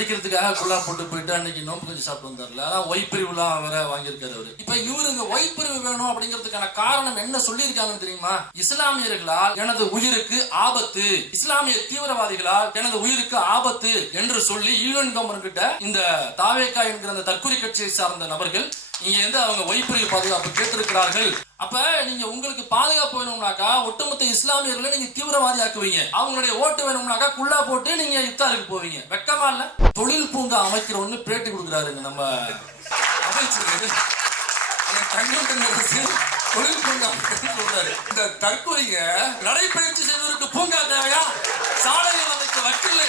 நடிக்கிறதுக்காக குள்ளா போட்டு போயிட்டு அன்னைக்கு நோம்பு கொஞ்சம் சாப்பிட்டு வந்தார்ல. அதான் ஒய்பிரிவுலாம் வேற வாங்கியிருக்காரு அவரு. இப்ப இவருக்கு ஒய்பிரிவு வேணும் அப்படிங்கிறதுக்கான காரணம் என்ன சொல்லியிருக்காங்கன்னு தெரியுமா? இஸ்லாமியர்களால் எனது உயிருக்கு ஆபத்து. இஸ்லாமிய தீவிரவாதிகளால் எனது உயிருக்கு ஆபத்து என்று சொல்லி ஈழன் கவர்மெண்ட் கிட்ட இந்த தாவேக்கா என்கிற அந்த தற்கொலை கட்சியை சார்ந்த நபர்கள் இங்க இருந்து அவங்க ஒய்பிரிவு பாதுகாப்பு கேட்டிருக்கிறார்கள். அப்ப நீங்க உங்களுக்கு பாதுகாப்பு வேணும்னாக்கா ஒட்டுமொத்த இஸ்லாமியர்களை நீங்க தீவிரவாதி ஆக்குவீங்க அவங்களுடைய ஓட்டு வேணும்னாக்கா குள்ளா போட்டு நீங்க யுத்தாருக்கு போவீங்க. வெக்கமா இல்ல? தொழில் பூங்கா அமைக்கிறோம்னு பேட்டி கொடுக்குறாருங்க நம்ம அமைச்சர். அந்த தொழில் பூங்கா சொல்றாரு இந்த தற்கொலைங்க நடைபயிற்சி செய்வதற்கு பூங்கா தேவையா? சாலையில் அமைக்க வக்கில்லை.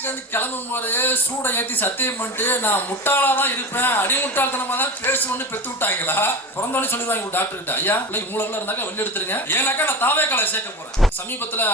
வீட்டிலேருந்து கிளம்பும் போது சூடை ஏற்றி சத்தியம் பண்ணிட்டு நான் முட்டாளாக தான் இருப்பேன். அடிமுட்டாள்தனமாக தான் பேசுவேன்னு பெற்று விட்டாங்களா? பிறந்தோடனே சொல்லிடுவாங்க டாக்டர் கிட்ட ஐயா இல்லை மூலர்ல இருந்தாக்கா வெளில எடுத்துருங்க. ஏன்னாக்கா நான் தாவே கலை சேர்க்க போகிறேன் சமீபத்தில்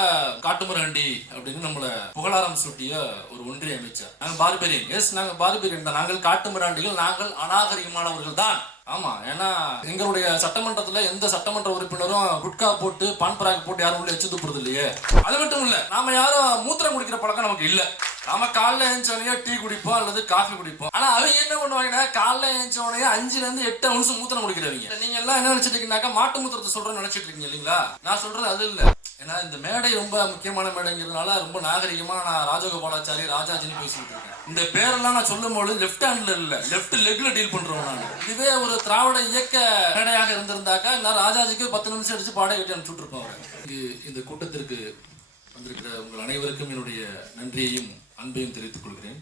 காட்டுமரண்டி அப்படின்னு நம்மளை புகழாரம் சுட்டிய ஒரு ஒன்றிய அமைச்சர். நாங்கள் பார்பெரியன் எஸ் நாங்கள் பார்பெரியன் தான். நாங்கள் காட்டுமிராண்டிகள் நாங்கள் அநாகரிகமானவர்கள் தான். ஆமா ஏன்னா எங்களுடைய சட்டமன்றத்துல எந்த சட்டமன்ற உறுப்பினரும் குட்கா போட்டு பான் பராக் போட்டு யாரும் உள்ள எச்சு துப்புறது இல்லையே. அது மட்டும் இல்ல நாம யாரும் மூத்திரம் குடிக்கிற பழக்கம் நமக்கு இல்ல. நாம காலைல எழுந்தோடனே டீ குடிப்போம் அல்லது காஃபி குடிப்போம். ஆனா அவங்க என்ன பண்ணுவாங்கன்னா காலைல எழுந்தோடனே அஞ்சுல இருந்து எட்டு அவுன்ஸ் மூத்திரம் குடிக்கிறவங்க. நீங்க எல்லாம் என்ன நினைச்சிட்டு இருக்கீங்கன்னாக்கா மாட்டு மூத்திரத்தை சொல்றேன்னு நினைச்சிட்டு இருக்கீங்க இல்லைங்களா? நான் சொல்றது அது இல்ல. ஏன்னா இந்த மேடை ரொம்ப முக்கியமான மேடைங்கிறதுனால ரொம்ப நாகரிகமா நான் ராஜகோபாலாச்சாரி ராஜாஜின்னு பேசிட்டு இருக்கேன். இந்த பேரெல்லாம் நான் சொல்லும்போது லெஃப்ட் ஹேண்ட்ல இல்ல. லெஃப்ட் லெக்ல டீல் பண்றோம் நான். இதுவே ஒரு திராவிட இயக்க மேடையாக இருந்திருந்தாக்கா நான் ராஜாஜிக்கு பத்து நிமிஷம் அடிச்சு பாடம் கட்டி அனுப்பிச்சுட்டு இருப்போம் இங்கு இந்த கூட்டத்திற்கு வந்திருக்கிற உங்கள் அனைவருக்கும் என்னுடைய நன்றியையும் அன்பையும் தெரிவித்துக் கொள்கிறேன்.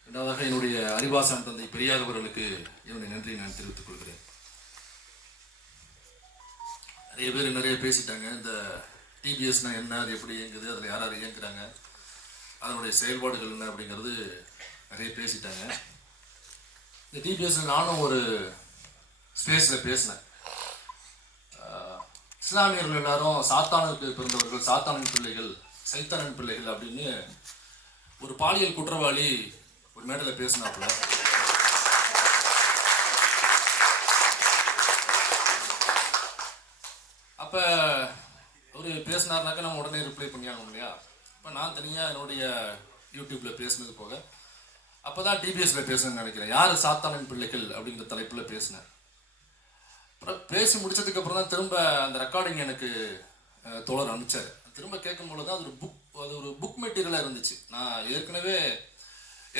இரண்டாவதாக என்னுடைய அறிவாசன் தந்தை பெரியார் அவர்களுக்கு என்னுடைய நன்றியை நான் தெரிவித்துக் கொள்கிறேன். நிறைய பேர் நிறைய பேசிட்டாங்க. இந்த டிபிஎஸ்னா என்ன அது எப்படி இயங்குது அதில் யார் யார் இயங்குறாங்க அதனுடைய செயல்பாடுகள் என்ன அப்படிங்கிறது நிறைய பேசிட்டாங்க. இந்த டிபிஎஸ் நானும் ஒரு ஸ்பேஸில் பேசினேன். இஸ்லாமியர்கள் எல்லாரும் சாத்தானுக்கு பிறந்தவர்கள் சாத்தானின் பிள்ளைகள் சைத்தானின் பிள்ளைகள் அப்படின்னு ஒரு பாலியல் குற்றவாளி ஒரு மேடையில் பேசினாப்புல. அப்போ அவர் பேசினார்னாக்கா நம்ம உடனே ரிப்ளை பண்ணியாகணும் இல்லையா? இப்போ நான் தனியாக என்னுடைய யூடியூப்ல பேசினது போக அப்போ தான் டிபிஎஸ்ல பேசணும்னு நினைக்கிறேன். யார் சாத்தானின் பிள்ளைகள் அப்படிங்கிற தலைப்பில் பேசினேன் அப்புறம் பேசி முடிச்சதுக்கு அப்புறம் தான் திரும்ப அந்த ரெக்கார்டிங் எனக்கு தோழர் அனுப்பிச்சாரு. திரும்ப கேட்கும்போது தான் அது ஒரு புக் அது ஒரு புக் மெட்டீரியலாக இருந்துச்சு. நான் ஏற்கனவே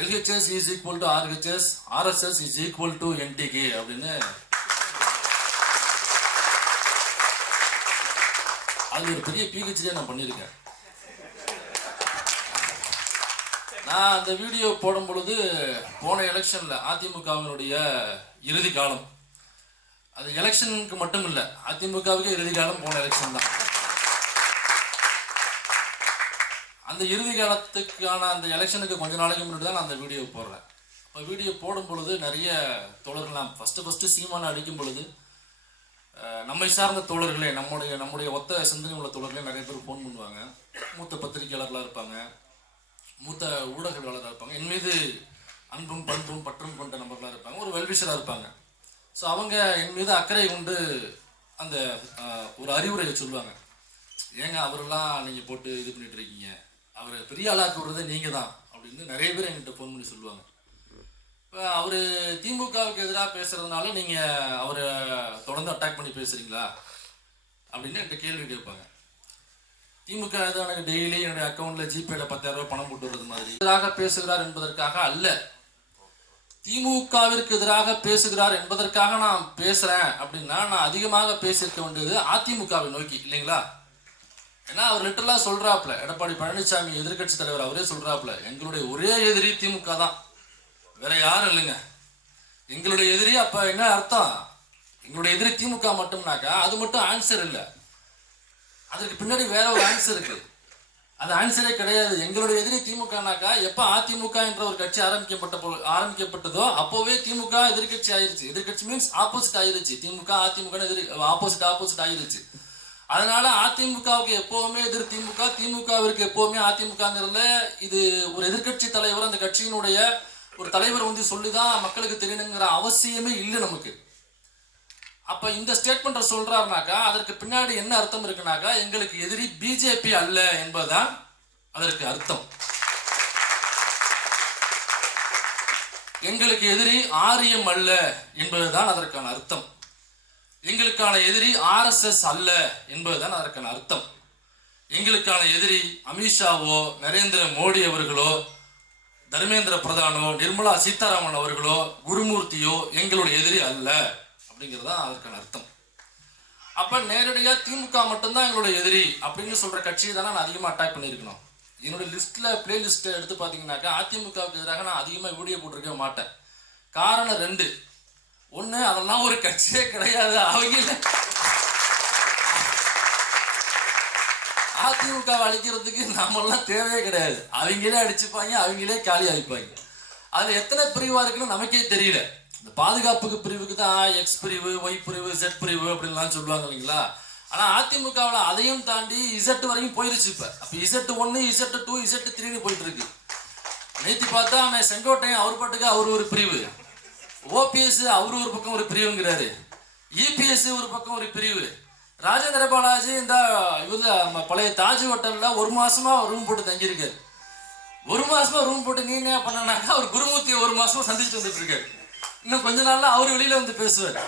LHS is equal to RHS RSS is equal to NTK அப்படின்னு அது ஒரு பெரிய பிஹெச்டியாக நான் பண்ணியிருக்கேன். நான் அந்த வீடியோ போடும் பொழுது போன எலெக்ஷனில் அதிமுகவினுடைய இறுதி காலம். அது எலெக்ஷனுக்கு மட்டும் இல்லை அதிமுகவுக்கு இறுதி காலம் போன எலெக்ஷன் தான். அந்த இறுதி காலத்துக்கான அந்த எலெக்ஷனுக்கு கொஞ்ச நாளைக்கு முன்னாடி தான் நான் அந்த வீடியோ போடுறேன். இப்போ வீடியோ போடும் பொழுது நிறைய தோழர்கள் நான் ஃபஸ்ட்டு ஃபஸ்ட்டு சீமான அடிக்கும் பொழுது நம்மை சார்ந்த தோழர்களே நம்முடைய நம்முடைய ஒத்த சிந்தனை உள்ள தோழர்களே நிறைய பேர் ஃபோன் பண்ணுவாங்க. மூத்த பத்திரிகையாளர்களாக இருப்பாங்க. மூத்த ஊடகவியலாளராக இருப்பாங்க. என் மீது அன்பும் பண்பும் பற்றும் கொண்ட நபர்களாக இருப்பாங்க. ஒரு வெல்விஷராக இருப்பாங்க. ஸோ அவங்க என் மீது அக்கறை கொண்டு அந்த ஒரு அறிவுரையை சொல்லுவாங்க. ஏங்க அவரெல்லாம் நீங்கள் போட்டு இது பண்ணிட்டு இருக்கீங்க. அவரை பெரிய ஆளாக்குறதே விடுறதே நீங்கள் தான் அப்படின்னு நிறைய பேர் என்கிட்ட ஃபோன் பண்ணி சொல்லுவாங்க. இப்போ அவர் திமுகவுக்கு எதிராக பேசுறதுனால நீங்கள் அவரை தொடர்ந்து அட்டாக் பண்ணி பேசுறீங்களா? அப்படின்னு என்கிட்ட கேள்வி கேட்பாங்க. திமுக ஏதோ எனக்கு டெய்லி என்னுடைய அக்கௌண்ட்ல ஜிபேல பத்தாயிரம் ரூபாய் பணம் போட்டு வருது மாதிரி. எதிராக பேசுகிறார் என்பதற்காக அல்ல. திமுகவிற்கு எதிராக பேசுகிறார் என்பதற்காக நான் பேசுறேன் அப்படின்னா நான் அதிகமாக பேசியிருக்க வேண்டியது அதிமுகவை நோக்கி இல்லைங்களா? ஏன்னா அவர் லிட்டரலா சொல்றாப்ல எடப்பாடி பழனிசாமி எதிர்க்கட்சி தலைவர் அவரே சொல்றாப்ல எங்களுடைய ஒரே எதிரி திமுக தான். வேற யாரும் இல்லைங்க. எங்களுடைய எதிரி அப்ப என்ன அர்த்தம்? எங்களுடைய எதிரி திமுக மட்டும்னாக்கா அது மட்டும் ஆன்சர் இல்லை. அதற்கு பின்னாடி வேற ஒரு ஆன்சர் இருக்கு. அது ஆன்சரே கிடையாது. எங்களுடைய எதிரி திமுகனாக்கா எப்ப அதிமுக என்ற ஒரு கட்சி ஆரம்பிக்கப்பட்ட ஆரம்பிக்கப்பட்டதோ அப்போவே திமுக எதிர்க்கட்சி ஆயிருச்சு. எதிர்க்கட்சி மீன்ஸ் ஆப்போசிட் ஆயிருச்சு. திமுக அதிமுக எதிரி ஆப்போசிட் ஆப்போசிட் ஆயிருச்சு. அதனால அதிமுகவுக்கு எப்பவுமே எதிர் திமுக திமுகவிற்கு எப்பவுமே அதிமுகங்கிறதுல இது ஒரு எதிர்க்கட்சி தலைவர் அந்த கட்சியினுடைய ஒரு தலைவர் வந்து சொல்லிதான் மக்களுக்கு தெரியணுங்கிற அவசியமே இல்லை நமக்கு. அப்ப இந்த ஸ்டேட்மெண்ட்டை சொல்றாருனாக்கா அதற்கு பின்னாடி என்ன அர்த்தம் இருக்குனாக்கா எங்களுக்கு எதிரி பிஜேபி அல்ல என்பதுதான் அதற்கு அர்த்தம். எங்களுக்கு எதிரி ஆரியம் அல்ல என்பதுதான் அதற்கான அர்த்தம். எங்களுக்கான எதிரி ஆர்எஸ்எஸ் அல்ல என்பதுதான் அதற்கான அர்த்தம். எங்களுக்கான எதிரி அமித்ஷாவோ நரேந்திர மோடி அவர்களோ தர்மேந்திர பிரதானோ நிர்மலா சீதாராமன் அவர்களோ குருமூர்த்தியோ எங்களுடைய எதிரி அல்ல அப்படிங்கிறது தான் அதற்கான அர்த்தம். அப்ப நேரடியா திமுக மட்டும்தான் எங்களுடைய எதிரி அப்படின்னு சொல்ற கட்சியை தானே நான் அதிகமா அட்டாக் பண்ணியிருக்கணும். என்னோட லிஸ்ட்ல பிளே லிஸ்ட் எடுத்து பாத்தீங்கன்னாக்கா அதிமுகவுக்கு எதிராக நான் அதிகமா வீடியோ போட்டிருக்கவே மாட்டேன். காரணம் ரெண்டு. ஒண்ணு அதெல்லாம் ஒரு கட்சியே கிடையாது. அவங்க அதிமுக அழிக்கிறதுக்கு நம்மளாம் தேவையே கிடையாது. அவங்களே அடிச்சுப்பாங்க அவங்களே காலி அழிப்பாங்க அதுல எத்தனை பிரிவா இருக்குன்னு நமக்கே தெரியல. இந்த பாதுகாப்புக்கு பிரிவுக்கு தான் எக்ஸ் பிரிவு ஒய் பிரிவு செட் பிரிவு அப்படின்லாம் சொல்லுவாங்க இல்லைங்களா? ஆனா அதிமுகவில் அதையும் தாண்டி இசட் வரைக்கும் போயிருச்சு இப்ப. அப்ப இசட் ஒன்னு இசட் டூ இசட் த்ரீன்னு போயிட்டு இருக்கு நேத்தி பார்த்தா அவன் செங்கோட்டையன் அவர் பாட்டுக்கு அவர் ஒரு பிரிவு. ஓபிஎஸ் அவரு ஒரு பக்கம் ஒரு பிரிவுங்கிறாரு. இபிஎஸ் ஒரு பக்கம் ஒரு பிரிவு. ராஜேந்திர பாலாஜி இந்த இவர்ல நம்ம பழைய தாஜ் ஹோட்டலில் ஒரு மாசமா ரூம் போட்டு தங்கியிருக்காரு ஒரு மாசமா ரூம் போட்டு நீ என்ன பண்ணனாக்கா அவர் குருமூர்த்தியை ஒரு மாசமா சந்திச்சுட்டு வந்துட்டு இருக்காரு இன்னும் கொஞ்ச நாள்ல அவர் வெளியில வந்து பேசுவார்.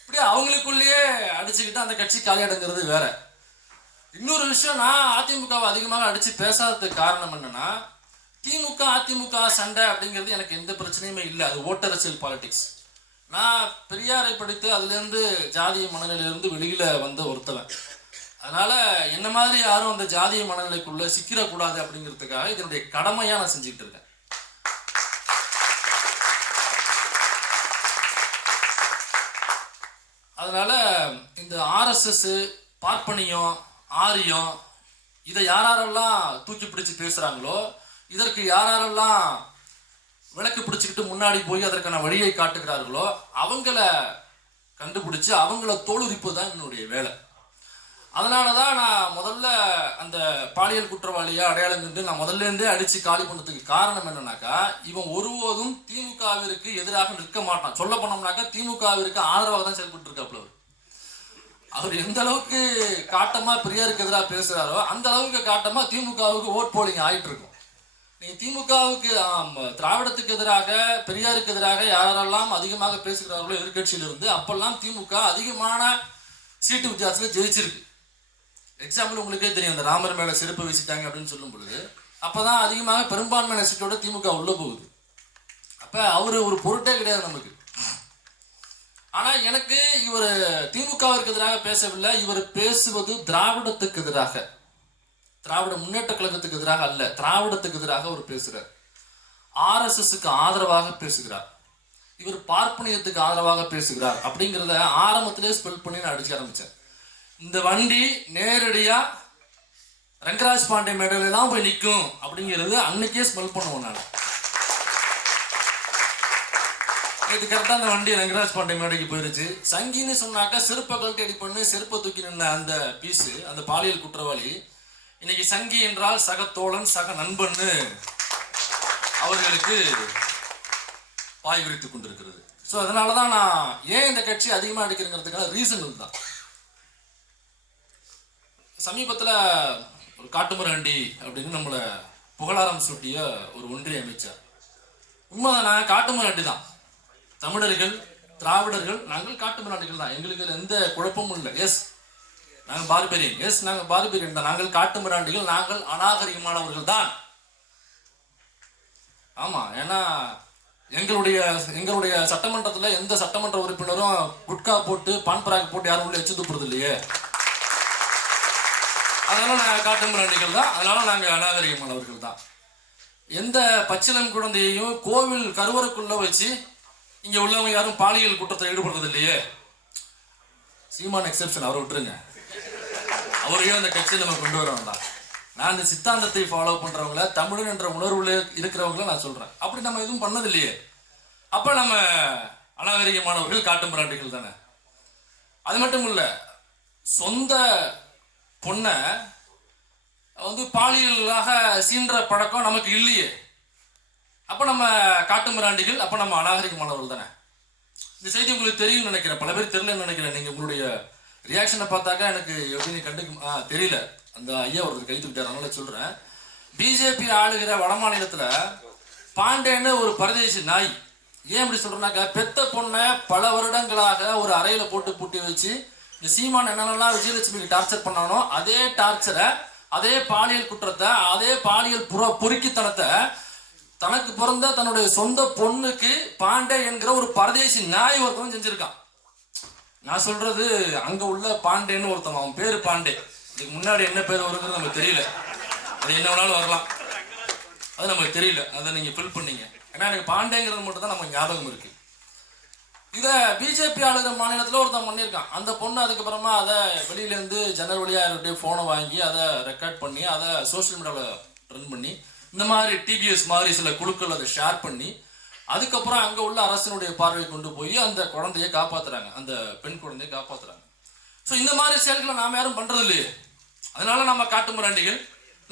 இப்படி அவங்களுக்குள்ளேயே அடிச்சுக்கிட்டு அந்த கட்சி காலியாடுங்கிறது வேற. இன்னொரு விஷயம் நான் அதிமுகவை அதிகமாக அடிச்சு பேசாததுக்கு காரணம் என்னன்னா திமுக அதிமுக சண்டை அப்படிங்கிறது எனக்கு எந்த பிரச்சனையுமே இல்லை. அது ஓட்டரசியல் பாலிடிக்ஸ் நான் பெரியாரை படித்து அதுலேருந்து ஜாதிய மனநிலையிலேருந்து வெளியில் வந்த ஒருத்தவன். அதனால் என்ன மாதிரி யாரும் அந்த ஜாதிய மனநிலைக்குள்ளே சிக்கிடக்கூடாது அப்படிங்கிறதுக்காக இதனுடைய கடமையாக நான் செஞ்சுக்கிட்டு இருக்கேன். அதனால் இந்த ஆர்எஸ்எஸ் பார்ப்பனியம் ஆரியம் இதை யாரெல்லாம் தூக்கி பிடிச்சு பேசுகிறாங்களோ இதற்கு யாரெல்லாம் வச்சுக்கிட்டு முன்னாடி போய் அதற்கான வழியை காட்டுகிறார்களோ அவங்கள கண்டுபிடிச்சு அவங்கள தோலுரிப்பு தான் என்னுடைய வேலை. அதனால தான் நான் முதல்ல அந்த பாலியல் குற்றவாளியை அடையாளம் கண்டு நான் முதல்ல இருந்தே அடிச்சு காலி பண்ணதுக்கு காரணம் என்னன்னாக்கா இவன் ஒருபோதும் திமுகவிற்கு எதிராக நிற்க மாட்டான். சொல்ல போனோம்னாக்கா திமுகவிற்கு ஆதரவாக தான் செயல்பட்டு இருக்காப்புல அவர். அவர் எந்த அளவுக்கு காட்டமா பெரியாருக்கு எதிராக பேசுகிறாரோ அந்த அளவுக்கு காட்டமா திமுகவுக்கு ஓட் போலிங் ஆகிட்டு இருக்கும் நீங்க திமுகவுக்கு திராவிடத்துக்கு எதிராக பெரியாருக்கு எதிராக யாரெல்லாம் அதிகமாக பேசுகிறார்களோ எதிர்கட்சியில இருந்து அப்பெல்லாம் திமுக அதிகமான சீட்டு வித்தியாசத்தில் ஜெயிச்சிருக்கு. எக்ஸாம்பிள் உங்களுக்கே தெரியும் அந்த ராமர் மேல செருப்பு வீசிட்டாங்க அப்படின்னு சொல்லும் பொழுது அப்பதான் அதிகமாக பெரும்பான்மையான சீட்டோட திமுக உள்ள போகுது. அப்ப அவரு ஒரு பொருட்டே கிடையாது நமக்கு. ஆனா எனக்கு இவர் திமுகவிற்கு எதிராக பேசவில்லை இவர் பேசுவது திராவிடத்துக்கு எதிராக. திராவிட முன்னேற்ற கழகத்துக்கு எதிராக அல்ல திராவிடத்துக்கு எதிராக அவர் பேசுகிறார் ஆர்எஸ்எஸ்க்கு ஆதரவாக பேசுகிறார். இவர் பார்ப்பனியத்துக்கு ஆதரவாக பேசுகிறார் அப்படிங்கிறத ஆரம்பத்திலே ஸ்பெல் பண்ணி நான் அடிச்சு ஆரம்பிச்சேன். இந்த வண்டி நேரடியாக ரங்கராஜ் பாண்டே மேடையில தான் போய் நிற்கும் அப்படிங்கிறது அன்னைக்கே ஸ்மெல் பண்ணுவோம் நான். இது கரெக்டாக அந்த வண்டி ரங்கராஜ் பாண்டே மேடைக்கு போயிருச்சு. சங்கின்னு சொன்னாக்கா செருப்பை கழட்டி அடி பண்ணு செருப்பை தூக்கி நின்ன அந்த பீஸு அந்த பாலியல் குற்றவாளி இன்னைக்கு சங்கி என்றால் சக தோழன் சக நண்பன்னு அவர்களுக்கு பாய் விரித்துக் கொண்டிருக்கிறது. ஸோ அதனால தான் நான் ஏன் இந்த கட்சி அதிகமாக எடுக்கிறேங்கிறதுக்கான ரீசன் தான். சமீபத்தில் ஒரு காட்டுமிராண்டி அப்படின்னு நம்மளை புகழாரம் சூட்டிய ஒரு ஒன்றிய அமைச்சர். உண்மைதானா காட்டுமரண்டி தான். தமிழர்கள் திராவிடர்கள் நாங்கள் காட்டுமிராண்டிகள் தான். எங்களுக்கு எந்த குழப்பமும் இல்லை. எஸ் நாங்கள் பார்பெரியன் எஸ் நாங்கள் பார்பெரியன் தான். நாங்கள் காட்டுமிராண்டிகள் நாங்கள் அநாகரிகமானவர்கள் தான். ஆமாம் ஏன்னா எங்களுடைய எங்களுடைய சட்டமன்றத்தில் எந்த சட்டமன்ற உறுப்பினரும் குட்கா போட்டு பான் பராக் போட்டு யாரும் உள்ள எச்சு துப்புறது இல்லையே. நாங்கள் காட்டு மிராண்டிகள் தான். அதனால் நாங்கள் அநாகரிகமானவர்கள் தான். எந்த பச்சிலம் குழந்தையையும் கோவில் கருவறைக்குள்ள வச்சு இங்கே உள்ளவங்க யாரும் பாலியல் குற்றத்தில் ஈடுபடுறது இல்லையே. சீமான் எக்ஸெப்ஷன் அவரை விட்டுருங்க. அவரையும் அந்த கட்சியை நம்ம கொண்டு வர வேண்டாம் நான் இந்த சித்தாந்தத்தை ஃபாலோ பண்றவங்கள தமிழன் என்ற உணர்வுல இருக்கிறவங்கள நான் சொல்றேன். அப்படி நம்ம எதுவும் பண்ணது இல்லையே அப்ப நம்ம அநாகரிகமானவர்கள் காட்டும் பிராண்டிகள் தானே. அது மட்டும் இல்ல சொந்த பொண்ணை வந்து பாலியலாக சீன்ற பழக்கம் நமக்கு இல்லையே. அப்ப நம்ம காட்டு மிராண்டிகள் அப்ப நம்ம அநாகரிகமானவர்கள் தானே. இந்த செய்தி உங்களுக்கு தெரியும் நினைக்கிறேன். பல பேர் தெரியலன்னு நினைக்கிறேன். நீங்க உங்களுடைய ரியாக்ஷனை பார்த்தாக்கா எனக்கு எப்படின்னு கண்டுக்க ஆ தெரியல. அந்த ஐயா ஒருத்தர் கைத்து விட்டார் அதனால சொல்கிறேன் பிஜேபி ஆளுகிற வடமாநிலத்தில் பாண்டேன்னு ஒரு பரதேசி நாய். ஏன் இப்படி சொல்கிறேன்னாக்கா பெத்த பொண்ணை பல வருடங்களாக ஒரு அறையில் போட்டு பூட்டி வச்சு இந்த சீமான் என்னென்னலாம் விஜயலட்சுமிக்கு டார்ச்சர் பண்ணானோ அதே டார்ச்சரை அதே பாலியல் குற்றத்தை அதே பாலியல் புற பொறுக்கித்தனத்தை தனக்கு பிறந்த தன்னுடைய சொந்த பொண்ணுக்கு பாண்டே என்கிற ஒரு பரதேசி நாய் ஒருத்தவன் செஞ்சிருக்கான். நான் சொல்றது அங்க உள்ள பாண்டேன்னு ஒருத்தன் அவன் பேரு பாண்டே. இதுக்கு முன்னாடி என்ன பேர் வருங்கிறது நமக்கு தெரியல. அது என்ன வேணாலும் வரலாம். அது நமக்கு தெரியல. அதை நீங்க ஃபில் பண்ணீங்க. ஏன்னா எனக்கு பாண்டேங்கிறது மட்டும் தான் நம்ம ஞாபகம் இருக்கு. இதை பிஜேபி ஆளுகிற மாநிலத்தில் ஒருத்தன் பண்ணியிருக்கான். அந்த பொண்ணு அதுக்கப்புறமா அதை வெளியிலேருந்து ஜன்னல் வழியாக இருக்கிட்டே ஃபோனை வாங்கி அதை ரெக்கார்ட் பண்ணி அதை சோஷியல் மீடியாவில் ரன் பண்ணி இந்த மாதிரி டிபிஎஸ் மாதிரி சில குழுக்கள் அதை ஷேர் பண்ணி அதுக்கப்புறம் அங்க உள்ள அரசினுடைய பார்வையை கொண்டு போய் அந்த குழந்தையை காப்பாத்துறாங்க. அந்த பெண் குழந்தையை காப்பாத்துறாங்க. ஸோ இந்த மாதிரி செயல்களை நாம் யாரும் பண்றது இல்லையே அதனால நாம காட்டு முராண்டிகள்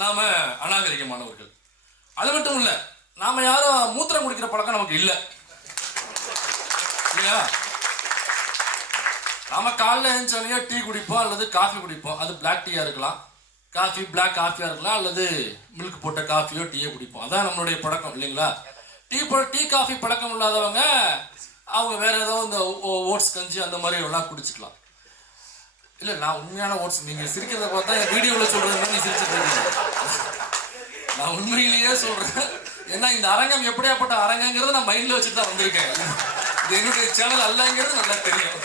நாம அநாகரிகமானவர்கள். அது மட்டும் இல்ல நாம யாரும் மூத்திரம் குடிக்கிற பழக்கம் நமக்கு இல்லை. இல்லையா? நாம காலைல எழுந்தோடனே டீ குடிப்போம் அல்லது காஃபி குடிப்போம். அது பிளாக் டீயா இருக்கலாம். காஃபி பிளாக் காஃபியா இருக்கலாம் அல்லது மில்க் போட்ட காஃபியோ டீயோ குடிப்போம். அதான் நம்மளுடைய பழக்கம் இல்லைங்களா? டீ டீ காஃபி பழக்கம் இல்லாதவங்க அவங்க வேற ஏதோ இந்த ஓட்ஸ் கஞ்சி அந்த மாதிரி எல்லாம் குடிச்சுக்கலாம். இல்ல நான் உண்மையான ஓட்ஸ் நீங்க சிரிக்கிறத பார்த்தா என் வீடியோல சொல்றது மாதிரி நீ சிரிச்சிட்டு நான் உண்மையிலேயே சொல்றேன். ஏன்னா இந்த அரங்கம் எப்படியாப்பட்ட அரங்கங்கிறத நான் மைண்ட்ல வச்சுட்டு தான் வந்திருக்கேன். இது என்னுடைய சேனல் அல்லங்கிறது நல்லா தெரியும்.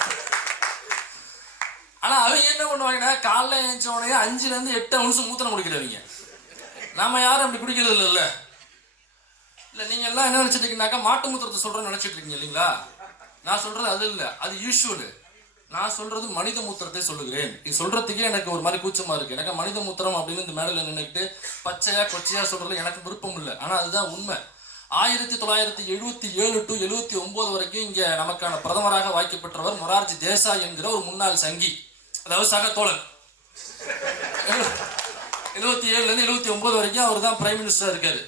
ஆனா அவங்க என்ன பண்ணுவாங்கன்னா காலைல எழுந்த உடனே அஞ்சுல இருந்து எட்டு அவுன்ஸ் மூத்தனை குடிக்கிறவங்க. நாம யாரும் அப்படி குடிக்கிறது இல்லைல்ல இல்ல நீங்க எல்லாம் என்ன நினைச்சிட்டு இருக்கீங்கனாக்கா மாட்டு மூத்திரத்தை சொல்றேன்னு நினைச்சிட்டு இருக்கீங்க இல்லைங்களா? நான் சொல்றது அது இல்ல அது யூஷுவல் நான் சொல்றது மனித மூத்திரத்தை சொல்லுகிறேன். இது சொல்றதுக்கே எனக்கு ஒரு மாதிரி கூச்சமா இருக்கு. எனக்கு மனித மூத்திரம் அப்படின்னு இந்த மேடையில நின்னுக்கிட்டு பச்சையா கொச்சையா சொல்றது எனக்கு விருப்பம் இல்லை. ஆனா அதுதான் உண்மை. ஆயிரத்தி தொள்ளாயிரத்தி எழுபத்தி ஏழு டு எழுபத்தி ஒன்பது வரைக்கும் இங்க நமக்கான பிரதமராக வாய்க்கப்பெற்றவர் மொரார்ஜி தேசாய் என்கிற ஒரு முன்னாள் சங்கி. அதாவது சக தோழன் எழுபத்தி ஏழுல இருந்து எழுபத்தி ஒன்பது வரைக்கும் அவர் தான் பிரைம் மினிஸ்டரா இருக்காரு.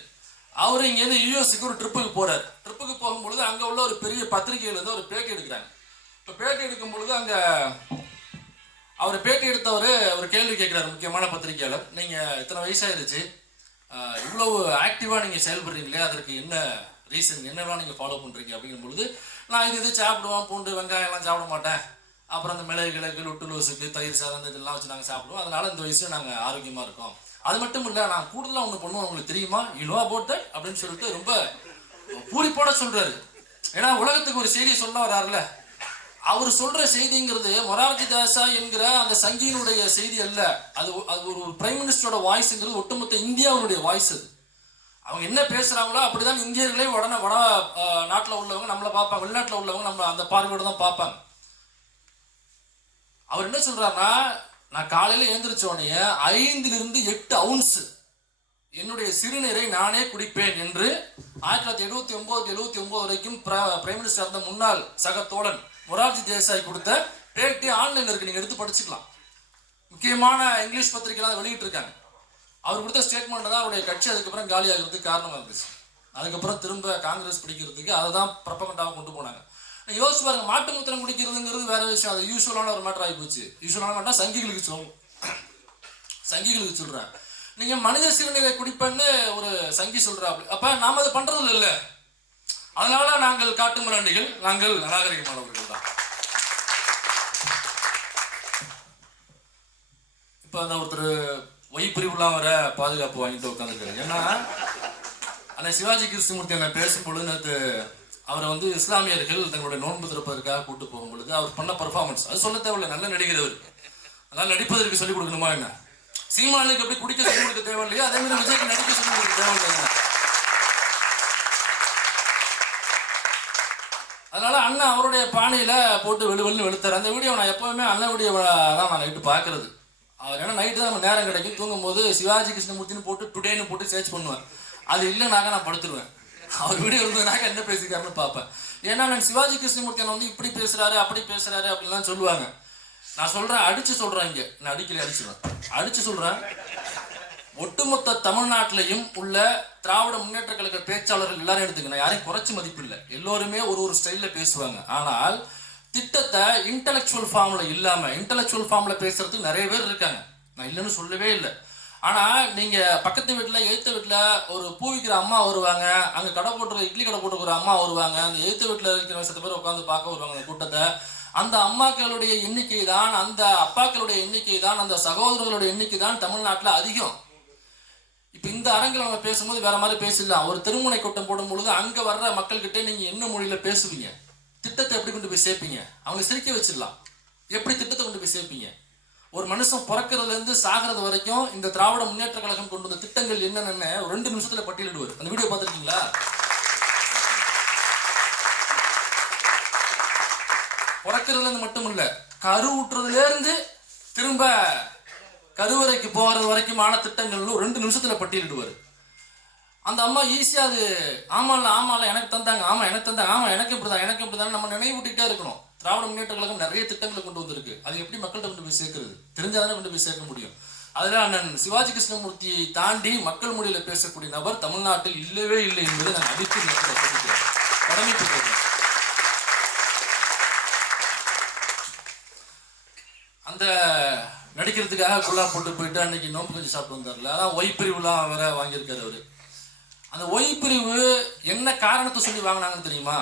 அவர் இங்கேருந்து யூஎஸ்க்கு ஒரு ட்ரிப்புக்கு போறாரு. ட்ரிப்புக்கு போகும்பொழுது அங்க உள்ள ஒரு பெரிய பத்திரிகையில இருந்து ஒரு பேட்டி எடுக்கிறாங்க. இப்போ பேட்டி எடுக்கும் பொழுது அங்க அவர் பேட்டி எடுத்தவர் ஒரு கேள்வி கேட்குறாரு முக்கியமான பத்திரிகையாளர். நீங்க இத்தனை வயசாயிருச்சு. இவ்வளவு ஆக்டிவா நீங்க செயல்படுறீங்களே அதற்கு என்ன ரீசன் என்னெல்லாம் நீங்க ஃபாலோ பண்றீங்க அப்படிங்கும் பொழுது நான் இது இது சாப்பிடுவோம் பூண்டு வெங்காயம் எல்லாம் சாப்பிட மாட்டேன். அப்புறம் அந்த மிளகு கிழக்கு லுட்டு லோசுக்கு தயிர் சாதம் இதெல்லாம் வச்சு நாங்கள் சாப்பிடுவோம். அதனால இந்த வயசு நாங்கள் ஆரோக்கியமா இருக்கோம். அது மட்டும் இல்லை நான் கூடுதலாக ஒன்று பண்ணுவோம் உங்களுக்கு தெரியுமா? யூ நோ அபவுட் தட் அப்படின்னு சொல்லிட்டு ரொம்ப பூரிப்போட சொல்றாரு. ஏன்னா உலகத்துக்கு ஒரு செய்தி சொல்ல வர்றாருல அவர் சொல்ற செய்திங்கிறது மொரார்ஜி தேசாய் என்கிற அந்த சங்கியினுடைய செய்தி அல்ல. அது அது ஒரு பிரைம் மினிஸ்டரோட வாய்ஸ்ங்கிறது ஒட்டுமொத்த இந்தியாவுடைய வாய்ஸ் அது. அவங்க என்ன பேசுறாங்களோ அப்படிதான் இந்தியர்களே உடனே வட நாட்டில் உள்ளவங்க நம்மளை பார்ப்பாங்க வெளிநாட்டில் உள்ளவங்க நம்ம அந்த பார்வையோட தான் பார்ப்பாங்க அவர் என்ன சொல்றாருன்னா நான் காலையில் எழுந்திரிச்ச உடனே எட்டு அவுன்ஸு என்னுடைய சிறுநீரை நானே குடிப்பேன் என்று ஆயிரத்தி தொள்ளாயிரத்தி எழுபத்தி ஒன்பது எழுபத்தி ஒன்பது வரைக்கும் பிரைம் மினிஸ்டர் இருந்த முன்னாள் சக தோழன் மொரார்ஜி தேசாய் கொடுத்த பேட்டி ஆன்லைன்ல இருக்கு. நீங்க எடுத்து படிச்சுக்கலாம். முக்கியமான இங்கிலீஷ் பத்திரிகைலாம் வெளியிட்டு இருக்காங்க. அவர் கொடுத்த ஸ்டேட்மெண்ட் தான் அவருடைய கட்சி அதுக்கப்புறம் காலி ஆகிறதுக்கு இருந்துச்சு. அதுக்கப்புறம் திரும்ப காங்கிரஸ் பிடிக்கிறதுக்கு அதை தான் பிரபகண்டாவை கொண்டு போனாங்க. யோசிச்சு பாருங்க மாட்டு மூத்திரம் குடிக்கிறதுங்கிறது வேற விஷயம். அது யூஸ்வலான ஒரு மேட்டர் ஆகி போச்சு. யூஸ்வலான மேட்டர் சங்கிகளுக்கு சொல்லும் சங்கிகளுக்கு சொல்றேன். நீங்க மனித சிறுநீரை குடிப்பேன்னு ஒரு சங்கி சொல்றாப்ல. அப்ப நாம அதை பண்றது இல்ல? அதனால நாங்கள் காட்டு மிராண்டிகள் நாங்கள் அநாகரிகமானவர்கள் தான். இப்ப அந்த ஒருத்தர் ஒய் பிரிவுலாம் வர பாதுகாப்பு வாங்கிட்டு உட்காந்துருக்காரு ஏன்னா அந்த சிவாஜி கிருஷ்ணமூர்த்தி என்ன பேசும் பொழுது அவரை வந்து இஸ்லாமியர்கள் தங்களுடைய நோன்பு திறப்பதற்காக கூட்டு போகும் பொழுது அவர் பண்ண பர்ஃபார்மன்ஸ் அது சொல்ல தேவையில்ல நல்ல நடிகர் அவர். அதனால நடிப்பதற்கு சொல்லிக் கொடுக்கணுமா என்ன? சீமானுக்கு எப்படி குடிக்க சொல்லிக் கொடுக்க தேவையில்லையோ அதே மாதிரி விஜய்க்கு நடிக்க சொல்லிக் கொடுக்க தேவையில்லை அதனால அண்ணன் அவருடைய பானையில போட்டு வெளு வெளுன்னு வெளுத்தாரு. அந்த வீடியோ நான் எப்பவுமே அண்ணனுடைய தான் நான் நைட்டு பார்க்கறது அவர் ஏன்னா நைட்டு தான் நம்ம நேரம் கிடைக்கும். தூங்கும்போது சிவாஜி கிருஷ்ணமூர்த்தின்னு போட்டு டுடேன்னு போட்டு சர்ச் பண்ணுவேன் அது இல்லைனாக்க நான் படுத்துருவேன். அவர் வீடியோ இருந்ததுனாக்க என்ன பேசிக்காருன்னு பார்ப்பேன். ஏன்னா நான் சிவாஜி கிருஷ்ணமூர்த்தி வந்து இப்படி பேசுறாரு அப்படி பேசுறாரு அப்படின்லாம் சொல்லுவாங்க. நான் சொல்றேன் அடிச்சு சொல்றேன் இங்க. நான் அடிக்கல அடிச்சுடுவேன் அடிச்சு சொல்றேன். ஒட்டுமொத்த தமிழ்நாட்டிலையும் உள்ள திராவிட முன்னேற்ற கழக பேச்சாளர்கள் எல்லாரும் எடுத்துக்கணும் யாரையும் குறைச்சு மதிப்பு இல்லை. எல்லோருமே ஒரு ஒரு ஸ்டைலில் பேசுவாங்க. ஆனால் திட்டத்தை இன்டலெக்சுவல் ஃபார்ம்ல இல்லாம இன்டலெக்சுவல் ஃபார்ம்ல பேசுறதுக்கு நிறைய பேர் இருக்காங்க. நான் இல்லைன்னு சொல்லவே இல்லை. ஆனால் நீங்கள் பக்கத்து வீட்டில் எழுத்த வீட்டில் ஒரு பூ விற்கிற அம்மா வருவாங்க. அங்கே கடை போட்டுருக்க இட்லி கடை போட்டுருக்கிற அம்மா வருவாங்க. அந்த எழுத்த வீட்டில் இருக்கிற சில பேர் உட்காந்து பார்க்க வருவாங்க அந்த கூட்டத்தை. அந்த அம்மாக்களுடைய எண்ணிக்கை தான் அந்த அப்பாக்களுடைய எண்ணிக்கை தான் அந்த சகோதரர்களுடைய எண்ணிக்கை தான் தமிழ்நாட்டில் அதிகம். இப்போ இந்த அரங்கில் நம்ம பேசும்போது வேற மாதிரி பேசிடலாம். ஒரு திருமுனை கூட்டம் போடும் பொழுது அங்கே வர்ற மக்கள்கிட்ட நீங்கள் என்ன மொழியில் பேசுவீங்க? திட்டத்தை எப்படி கொண்டு போய் சேர்ப்பீங்க? அவங்க சிரிக்க வச்சிடலாம். எப்படி திட்டத்தை கொண்டு போய் சேர்ப்பீங்க? ஒரு மனுஷன் பிறக்கிறதுல இருந்து சாகிறது வரைக்கும் இந்த திராவிட முன்னேற்ற கழகம் கொண்டு வந்த திட்டங்கள் என்னென்ன ஒரு ரெண்டு நிமிஷத்துல பட்டியலிடுவார். அந்த வீடியோ பார்த்திருக்கீங்களா? பிறக்கிறதுல இருந்து மட்டும் இல்ல கரு ஊட்டுறதுல இருந்து திரும்ப கருவறைக்கு போகிறது வரைக்குமான திட்டங்கள்னு ரெண்டு நிமிஷத்துல பட்டியலிடுவார். அந்த அம்மா ஈஸியாக அது ஆமால இல்லை எனக்கு தந்தாங்க ஆமாம் எனக்கு தந்தாங்க ஆமாம் எனக்கு இப்படிதான் எனக்கு இப்படிதான் நம்ம நினைவூட்டிகிட்டே இருக்கணும். திராவிட முன்னேற்ற கழகம் நிறைய திட்டங்களை கொண்டு வந்திருக்கு. அது எப்படி மக்கள்கிட்ட கொண்டு போய் சேர்க்கிறது? தெரிஞ்சாதானே கொண்டு போய் சேர்க்க முடியும். அதில் அண்ணன் சிவாஜி கிருஷ்ணமூர்த்தியை தாண்டி மக்கள் மொழியில் பேசக்கூடிய நபர் தமிழ்நாட்டில் இல்லவே இல்லை என்பதை நான் அடித்து நிறுத்த கடமைப்பட்டிருக்கேன் அந்த நடிக்கிறதுக்காக குள்ளா போட்டு போயிட்டு அன்னைக்கு நோம்பு கொஞ்சம் சாப்பிட்டு வந்தார்ல. அதான் ஒய்பிரிவுலாம் வேற வாங்கியிருக்காரு அவர். அந்த ஒய் பிரிவு என்ன காரணத்தை சொல்லி வாங்கினாங்கன்னு தெரியுமா?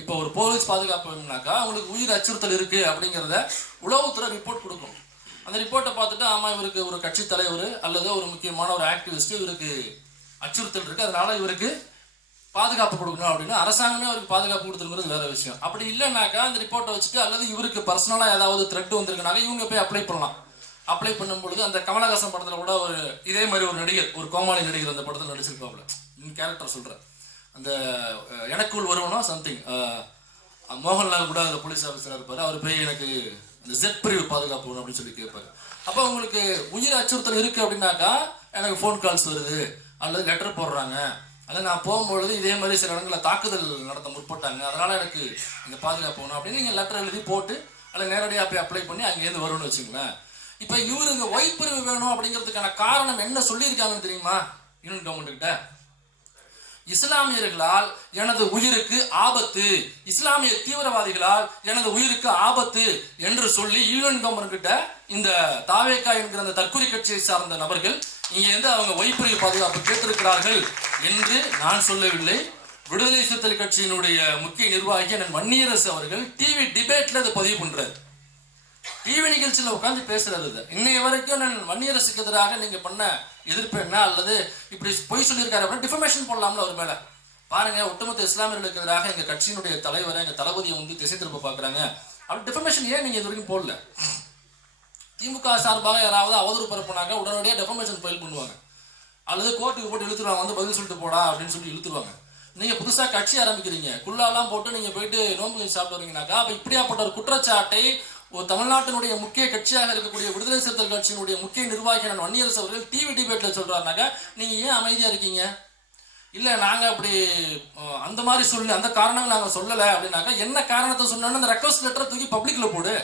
இப்போ ஒரு போலீஸ் பாதுகாப்புனாக்கா அவங்களுக்கு உயிர் அச்சுறுத்தல் இருக்கு அப்படிங்கிறத உளவுத்துறை ரிப்போர்ட் கொடுக்கும். அந்த ரிப்போர்ட்டை பார்த்துட்டு ஆமாம் இவருக்கு ஒரு கட்சி தலைவர் அல்லது ஒரு முக்கியமான ஒரு ஆக்டிவிஸ்ட் இவருக்கு அச்சுறுத்தல் இருக்கு. அதனால இவருக்கு பாதுகாப்பு கொடுக்கணும் அப்படின்னு அரசாங்கமே அவருக்கு பாதுகாப்பு கொடுத்துருங்கிறது வேற விஷயம். அப்படி இல்லைனாக்கா அந்த ரிப்போர்ட்டை வச்சுட்டு அல்லது இவருக்கு பர்சனலாக ஏதாவது த்ரெட் வந்திருக்குனாக்கா இவங்க போய் அப்ளை பண்ணலாம். அப்ளை பண்ணும் பொழுது அந்த கமலஹாசன் படத்தில் கூட ஒரு இதே மாதிரி ஒரு நடிகர் ஒரு கோமாளி நடிகர் அந்த படத்தில் நடிச்சிருப்பாப்ல. கேரக்டர் சொல்கிறேன் அந்த எனக்குள் வருவனா சம்திங் மோகன்லால் கூட அந்த போலீஸ் ஆஃபீஸராக இருப்பார். அவர் போய் எனக்கு அந்த ஜெட் பிரிவு பாதுகாப்பு வேணும் அப்படின்னு சொல்லி கேட்பாரு அப்போ உங்களுக்கு உயிர் அச்சுறுத்தல் இருக்கு அப்படின்னாக்கா எனக்கு ஃபோன் கால்ஸ் வருது. அல்லது லெட்டர் போடுறாங்க. அல்லது நான் போகும்பொழுது இதே மாதிரி சில இடங்களில் தாக்குதல் நடத்த முற்பட்டாங்க. அதனால எனக்கு இந்த பாதுகாப்பு வேணும் அப்படின்னு நீங்கள் லெட்டர் எழுதி போட்டு அல்ல நேரடியாக போய் அப்ளை பண்ணி அங்கேருந்து வரும்னு வச்சுங்களேன் இப்போ இவருக்கு இந்த ஒய் பிரிவு வேணும் அப்படிங்கிறதுக்கான காரணம் என்ன சொல்லியிருக்காங்கன்னு தெரியுமா? யூனியன் கவர்மெண்ட் கிட்ட. இஸ்லாமியர்களால் எனது உயிருக்கு ஆபத்து. இஸ்லாமிய தீவிரவாதிகளால் எனது உயிருக்கு ஆபத்து என்று சொல்லி யூனியன் கவர்மெண்ட் கிட்ட இந்த தாவேக்கா என்கிற அந்த தற்கொலை கட்சியை சார்ந்த நபர்கள் இங்கே இருந்து அவங்க ஒய்பிரிவு பாதுகாப்பு கேட்டிருக்கிறார்கள் என்று நான் சொல்லவில்லை. விடுதலை சிறுத்தை கட்சியினுடைய முக்கிய நிர்வாகி அண்ணன் வன்னியரசு அவர்கள் டிவி டிபேட்ல அதை பதிவு பண்றாரு. டிவி நிகழ்ச்சியில் உட்காந்து பேசுறது இன்னைய வரைக்கும் நான் வன்னியரசுக்கு எதிராக நீங்க பண்ண எதிர்ப்பு என்ன? அல்லது இப்படி பொய் சொல்லியிருக்காரு அப்படின்னா டிஃபர்மேஷன் போடலாம்ல ஒரு மேல. பாருங்க ஒட்டுமொத்த இஸ்லாமியர்களுக்கு எதிராக எங்க கட்சியினுடைய தலைவரை எங்க தளபதியை வந்து திசை திருப்ப பாக்குறாங்க. அப்படி டிஃபர்மேஷன் ஏன் நீங்க இது வரைக்கும் போடல? திமுக சார்பாக யாராவது அவதூறு பரப்புனாங்க உடனடியாக டெஃபர்மேஷன் ஃபைல் பண்ணுவாங்க. அல்லது கோர்ட்டுக்கு போட்டு இழுத்துருவாங்க வந்து பதில் சொல்லிட்டு போடா அப்படின்னு சொல்லி இழுத்துருவாங்க. நீங்க புதுசா கட்சி ஆரம்பிக்கிறீங்க. குள்ளாலாம் போட்டு நீங்க போயிட்டு நோன்பு சாப்பிட்டு வரீங்கனாக்கா அப்ப இப்படியாப்பட்ட ஒரு குற்றச்சாட்டை ஒரு தமிழ்நாட்டினுடைய முக்கிய கட்சியாக இருக்கக்கூடிய விடுதலை சிறுத்தைகள் கட்சியினுடைய முக்கிய நிர்வாகியான வன்னியரசு அவர்கள் டிவி டிபேட்ல சொல்றாருனாக்கா நீங்க ஏன் அமைதியா இருக்கீங்க? இல்ல நாங்க அப்படி அந்த மாதிரி சொல்லி அந்த காரணங்கள் நாங்க சொல்லல அப்படின்னாக்கா என்ன காரணத்தை சொன்னோன்னு அந்த ரெக்வஸ்ட் லெட்டரை தூக்கி பப்ளிக்ல போடு.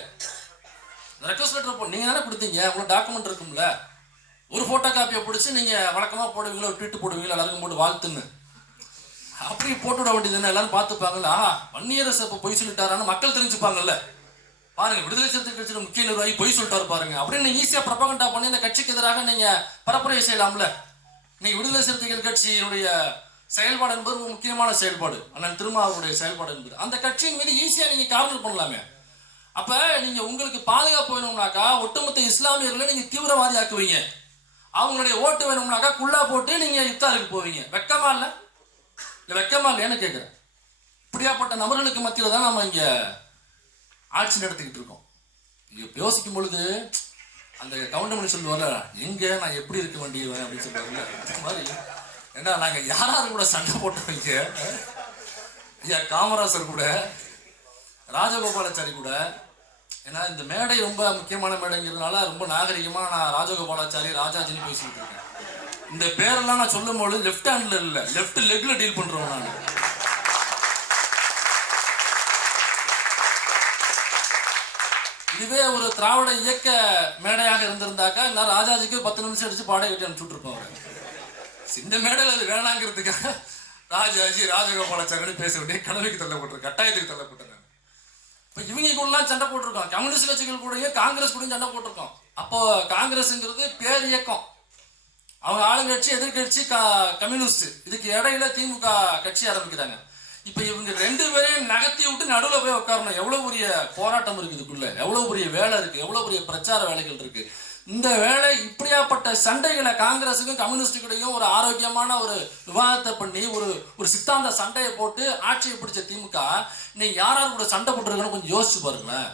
ரெக்வஸ்ட் லெட்டர் போ நீங்க தானே கொடுத்தீங்க உங்களுக்கு டாக்குமெண்ட் இருக்கும்ல. ஒரு போட்டோ காப்பியை பிடிச்சி நீங்க வழக்கமா போடுவீங்களா ஒரு ட்வீட் போடுவீங்களா எல்லாருக்கும் போட்டு வாழ்த்துன்னு. அப்படி போட்டு விட வேண்டியது என்ன? எல்லாரும் பார்த்துப்பாங்களா வன்னியரசு இப்போ பொய் சொல்லிட்டாரான்னு மக்கள் தெரிஞ்சுப்பாங்கல்ல. பாருங்க விடுதலை சிறுத்தை கட்சியோட முக்கிய நிர்வாகி பொய் சொல்லிட்டாரு பாருங்க. அப்படின்னு ஈஸியா பிரபகண்டா பண்ணி இந்த கட்சிக்கு எதிராக நீங்க பரப்புரை செய்யலாம்ல? நீங்க விடுதலை சிறுத்தைகள் கட்சியினுடைய செயல்பாடு என்பது ஒரு முக்கியமான செயல்பாடு. ஆனால் திருமாவருடைய செயல்பாடு என்பது. அந்த கட்சியின் மீது ஈஸியா நீங்க கார்னர் பண்ணலாமே. அப்ப நீங்க உங்களுக்கு பாதுகாப்பு வேணும்னாக்கா ஒட்டுமொத்த இஸ்லாமியர்களை நீங்க தீவிரவாதி ஆக்குவீங்க அவங்களுடைய ஓட்டு வேணும்னாக்கா குள்ளா போட்டு நீங்க இத்தாருக்கு போவீங்க. வெக்கமா இல்ல? இல்ல வெக்கமா இல்லையான்னு கேட்கிறேன் இப்படியாப்பட்ட நபர்களுக்கு மத்தியில தான் நம்ம இங்க ஆட்சி நடத்திக்கிட்டு இருக்கோம். இது யோசிக்கும் பொழுது அந்த கவுண்டமணி சொல்லுவார்ல எங்க நான் எப்படி இருக்க வேண்டியவன்? அப்படின்னு சொல்லுவாங்கல்ல அந்த மாதிரி ஏன்னா நாங்க யாராரு கூட சண்டை போட்டவங்க ஐயா காமராசர் கூட ராஜகோபாலாச்சாரி கூட ஏன்னா இந்த மேடை ரொம்ப முக்கியமான மேடைங்கிறதுனால ரொம்ப நாகரிகமா நான் ராஜகோபாலாச்சாரி ராஜாஜின்னு பேசிக்கிட்டு இருக்கேன். இந்த பேரெல்லாம் நான் சொல்லும் பொழுது லெஃப்ட் ஹேண்ட்ல இல்லை லெஃப்ட் லெக்ல டீல் பண்ணுறோம் நான். இதுவே ஒரு திராவிட இயக்க மேடையாக இருந்திருந்தாக்கா நான் ராஜாஜிக்கு பத்து நிமிஷம் அடிச்சு பாட கட்டி அனுப்பிச்சுட்டு இருப்போம் இந்த மேடையில் அது வேணாங்கிறதுக்காக ராஜாஜி ராஜகோபாலாச்சாரியன்னு பேச வேண்டிய கடமைக்கு தள்ளப்பட்டிருக்கேன் கட்டாயத்துக்கு தள்ளப்பட்டிருக்காங்க இப்போ இவங்க கூடலாம் சண்டை போட்டிருக்கோம் கம்யூனிஸ்ட் கட்சிகள் கூடயும் காங்கிரஸ் கூடயும் சண்டை போட்டிருக்கோம். அப்போ காங்கிரஸ்ங்கிறது பேர் இயக்கம். அவங்க ஆளுங்கட்சி எதிர்கட்சி கம்யூனிஸ்ட். இதுக்கு இடையில திமுக கட்சி ஆரம்பிக்கிறாங்க. இப்ப இவங்க ரெண்டு பேரையும் நகர்த்தி விட்டு நடுவில் போய் உட்காரணும். எவ்வளவு பெரிய போராட்டம் இருக்கு இதுக்குள்ள? எவ்வளவு பெரிய வேலை இருக்கு? எவ்வளவு பெரிய பிரச்சார வேலைகள் இருக்கு? இந்த வேலை இப்படியாப்பட்ட சண்டைகளை காங்கிரஸுக்கும் கம்யூனிஸ்டுக்கிடையும் ஒரு ஆரோக்கியமான ஒரு விவாதத்தை பண்ணி ஒரு ஒரு சித்தாந்த சண்டையை போட்டு ஆட்சியை பிடிச்ச திமுக நீ யார் யார் கூட சண்டை போட்டுருக்கன்னு கொஞ்சம் யோசிச்சு பாருங்களேன்.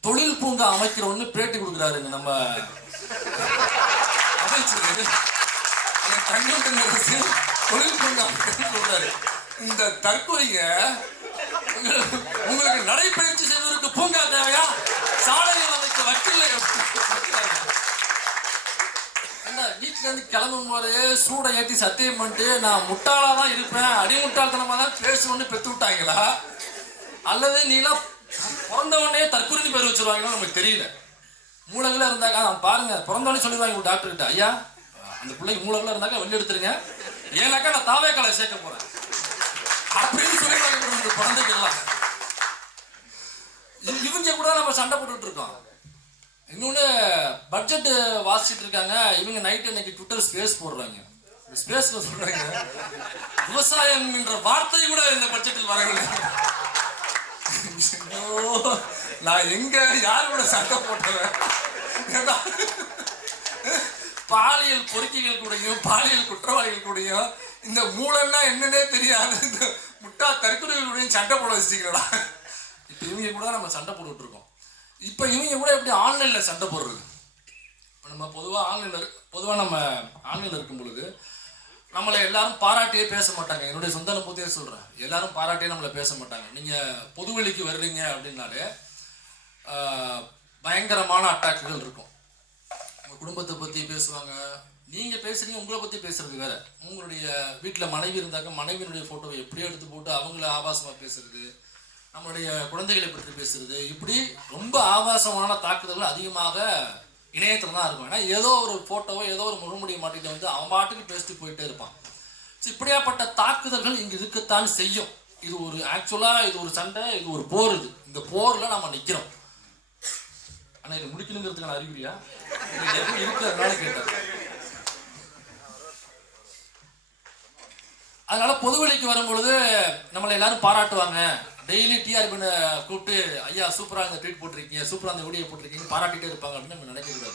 தொழில் பூங்கா அமைக்கிறோம்னு பேட்டி கொடுக்குறாருங்க நம்ம அமைச்சர். தொழில் பூங்கா சொல்றாரு. இந்த தற்கொலைய உங்களுக்கு நடைபயிற்சி செய்வதற்கு பூங்கா தேவையா? சாலையில் அமைக்க வக்கில்லை. என்ன வீட்டுல இருந்து கிளம்பும் போதே சூடை ஏற்றி சத்தியம் பண்ணிட்டு நான் முட்டாளா தான் இருப்பேன். அடிமுட்டாள்தனமா தான் பேசுவேன்னு பெத்து விட்டாங்களா? அல்லது நீலாம் பிறந்த உடனே தற்கொலை பேர் வச்சிருவாங்களோ நமக்கு தெரியல. மூலங்களா இருந்தாக்கா பாருங்க பிறந்தவொடனே சொல்லிடுவாங்க உங்கள் டாக்டர் கிட்ட ஐயா அந்த பிள்ளைக்கு மூலங்களா இருந்தாக்கா வெளில எடுத்துருங்க. ஏன்னாக்கா நான் தாவே கலை சேர்க்க போறேன். அப்படின்னு சொல்லி இந்த குழந்தைகள்லாம் இவங்க கூட நம்ம சண்டை போட்டுட்டு இருக்கோம். இன்னொன்று பட்ஜெட் வாசிச்சுட்டு இருக்காங்க. இவங்க நைட் இன்னைக்கு ட்விட்டர் ஸ்பேஸ் போடுறாங்க. ஸ்பேஸ் சொல்றாங்க விவசாயம் என்ற வார்த்தை கூட இந்த பட்ஜெட்டில் வரவில்லை. நான் எங்க யார் கூட சண்டை போட்டவன்? பாலியல் பொறுக்கிகள் கூடயும் பாலியல் குற்றவாளிகள் கூடயும் இந்த மூலன்னா என்னன்னே தெரியாது. இந்த முட்டா தற்கொலைகள் சண்டை போட வச்சுக்கிறடா இப்போ இவங்க கூட நம்ம சண்டை போட்டுட்டு இருக்கோம். இப்போ இவங்க கூட எப்படி ஆன்லைன்ல சண்டை போடுறது? இப்போ நம்ம பொதுவாக ஆன்லைன்ல பொதுவாக நம்ம ஆன்லைன்ல இருக்கும் பொழுது நம்மளை எல்லாரும் பாராட்டியே பேச மாட்டாங்க. என்னுடைய சொந்த அனுபவத்தையே சொல்றேன். எல்லாரும் பாராட்டியே நம்மளை பேச மாட்டாங்க. நீங்க பொதுவெளிக்கு வர்றீங்க அப்படின்னாலே பயங்கரமான அட்டாக்குகள் இருக்கும். உங்க குடும்பத்தை பத்தி பேசுவாங்க. நீங்கள் பேசுகிறீங்க உங்களை பற்றி பேசுறது வேற. உங்களுடைய வீட்டில் மனைவி இருந்தாக்க மனைவியினுடைய ஃபோட்டோவை எப்படியோ எடுத்து போட்டு அவங்கள ஆபாசமாக பேசுறது நம்மளுடைய குழந்தைகளை பற்றி பேசுறது இப்படி ரொம்ப ஆபாசமான தாக்குதல்கள் அதிகமாக இணையத்துல தான் இருக்கும். ஏன்னா ஏதோ ஒரு ஃபோட்டோவோ ஏதோ ஒரு முழுமுடியை மாட்டிட்டு வந்து அவன் பாட்டுக்கு பேசிட்டு போயிட்டே இருப்பான். ஸோ இப்படியாப்பட்ட தாக்குதல்கள் இங்கே இருக்கத்தான் செய்யும். இது ஒரு ஆக்சுவலாக இது ஒரு சண்டை இது ஒரு போர் இது. இந்த போரில் நம்ம நிற்கிறோம் ஆனால் இது முடிக்கணுங்கிறதுக்கான அறிகுறியா? இது கேட்டேன். அதனால பொதுவெளிக்கு வரும்பொழுது நம்மளை எல்லாரும் பாராட்டுவாங்க. டெய்லி டிஆர்பின்னு கூப்பிட்டு ஐயா சூப்பராக இந்த ட்வீட் போட்டிருக்கீங்க சூப்பராக அந்த வீடியோ போட்டிருக்கீங்க பாராட்டிட்டே இருப்பாங்க அப்படின்னு நம்ம பொது